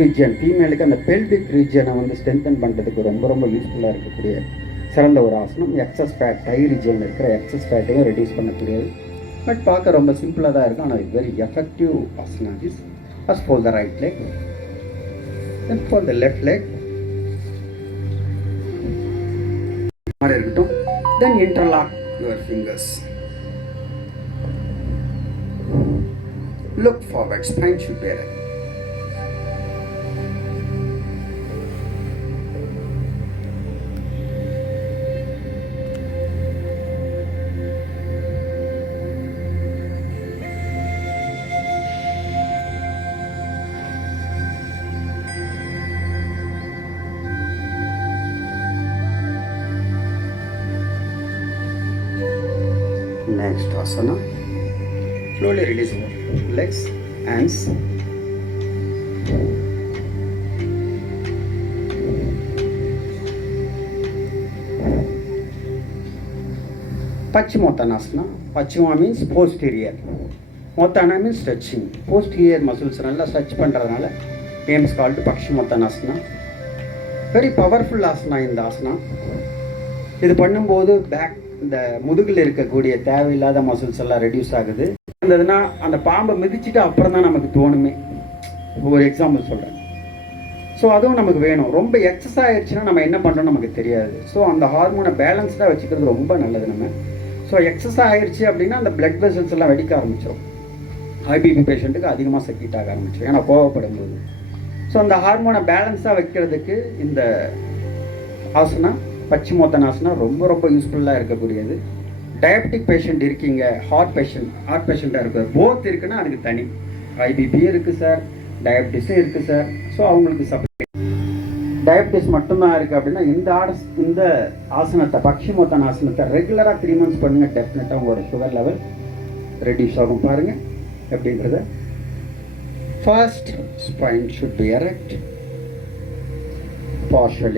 Region ஃபீமேலுக்கு அந்த pelvic ரீஜனை வந்து strengthen பண்ணுறதுக்கு ரொம்ப ரொம்ப யூஸ்ஃபுல்லாக இருக்கக்கூடிய சிறந்த ஒரு ஆசனம். எக்ஸஸ் ஃபேட், டை ரீஜனில் இருக்கிற எக்ஸஸ் ஃபேட்டையும் ரெடியூஸ் பண்ணக்கூடியது. பட் பார்க்க ரொம்ப சிம்பிளாக தான் இருக்கும், ஆனால் very effective asana this. First for the right leg, then for the left leg மாதிரி இருக்கட்டும். Then interlock your fingers, look forward, spine should be erect. Next asana, slowly release legs, hands. Paschimottanasana. Paschima means posterior. Mottana means stretching. Posterior muscles nalla stretch பண்றதனால name is called Paschimottanasana. Very powerful asana இந்த asana. இது பண்ணும்போது back, இந்த முதுகில் இருக்கக்கூடிய தேவையில்லாத muscles எல்லாம் reduce ஆகுது. இருந்ததுன்னா அந்த பாம்பை மிதிச்சுட்டு அப்புறம் தான் நமக்கு தோணுமே. ஒரு எக்ஸாம்பிள் சொல்கிறேன். ஸோ அதுவும் நமக்கு வேணும். ரொம்ப எக்ஸஸ் ஆகிடுச்சுன்னா நம்ம என்ன பண்ணுறோம் நமக்கு தெரியாது. ஸோ அந்த ஹார்மோனை பேலன்ஸ்டாக வச்சுக்கிறது ரொம்ப நல்லது நம்ம. ஸோ எக்ஸஸ் ஆகிடுச்சு அப்படின்னா அந்த பிளட் வெசல்ஸ் எல்லாம் வெடிக்க ஆரம்பிச்சிடும். ஹைபிபி பேஷண்ட்டுக்கு அதிகமாக செக்ரீட் ஆக ஆரம்பிச்சிடும், ஏன்னா கோவப்படும் போது. ஸோ அந்த ஹார்மோனை பேலன்ஸாக வைக்கிறதுக்கு இந்த ஆசனா, பச்சிமோத்தனாசனா ரொம்ப ரொம்ப யூஸ்ஃபுல்லாக இருக்கக்கூடியது. டயபெட்டிக் பேஷண்ட் இருக்கீங்க, ஹார்ட் பேஷண்ட்டாக இருக்குது, போத் இருக்குன்னா அதுக்கு தனி. ஐபிபி இருக்குது சார், டயபெட்டிஸும் இருக்குது சார். ஸோ அவங்களுக்கு சப்ளை டயபெட்டிஸ் மட்டும்தான் இருக்குது அப்படின்னா இந்த ஆசனத்தை, பக்ஷிமோத்தனாசனத்தை ரெகுலராக 3 months பண்ணுங்கள். டெஃபினட்டாக உங்களோட சுகர் லெவல் ரெடியூஸ் ஆகும். பாருங்கள் எப்படின்றத. First, spine should be erect, partially